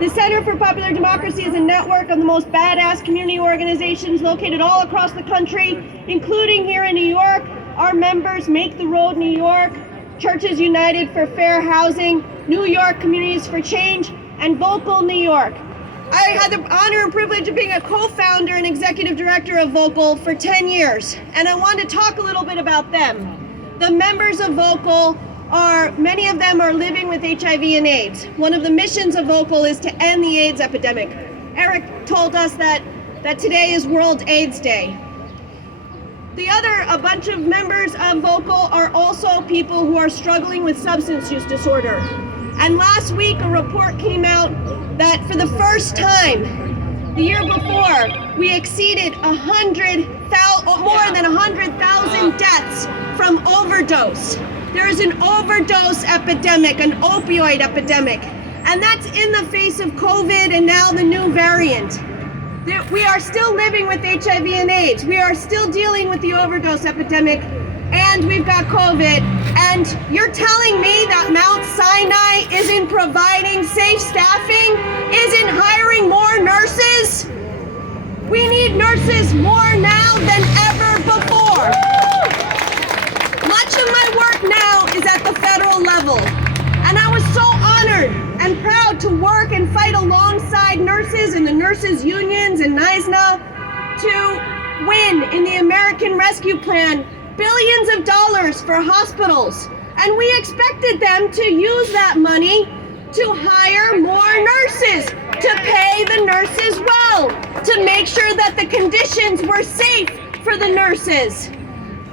The Center for Popular Democracy is a network of the most badass community organizations located all across the country, including here in New York. Our members Make the Road New York, Churches United for Fair Housing, New York Communities for Change, and Vocal New York. I had the honor and privilege of being a co-founder and executive director of Vocal for 10 years, and I wanted to talk a little bit about them. The members of Vocal many of them are living with HIV and AIDS. One of the missions of Vocal is to end the AIDS epidemic. Eric told us that today is World AIDS Day. A bunch of members of Vocal are also people who are struggling with substance use disorder. And last week, a report came out that for the first time, the year before, we exceeded more than 100,000 deaths from overdose. There is an overdose epidemic, an opioid epidemic, and that's in the face of COVID and now the new variant. We are still living with HIV and AIDS. We are still dealing with the overdose epidemic, and we've got COVID. And you're telling me that Mount Sinai isn't providing safe staffing, isn't hiring more nurses? We need nurses more now than ever before. Much of my work now is at the federal level, and I was so honored and proud to work and fight alongside nurses and the nurses unions and NYSNA to win in the American Rescue Plan billions of dollars for hospitals. And we expected them to use that money to hire more nurses, to pay the nurses well, to make sure that the conditions were safe for the nurses.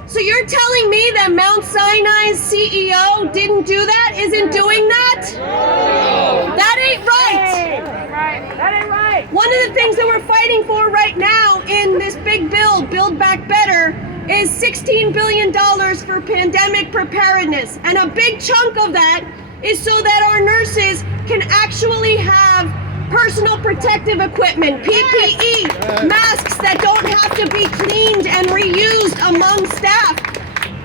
So you're telling me that Mount Sinai's CEO didn't do that, isn't doing that? No. That ain't right. That ain't right. One of the things that we're fighting for right now in this big bill, Build Back Better, is $16 billion for pandemic preparedness. And a big chunk of that is so that our nurses can actually have personal protective equipment, PPE, masks that don't have to be cleaned and reused among staff.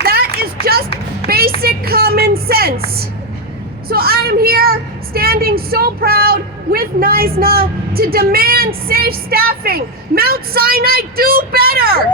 That is just basic common sense. So I am here standing so proud with NYSNA to demand safe staffing. Mount Sinai, do better!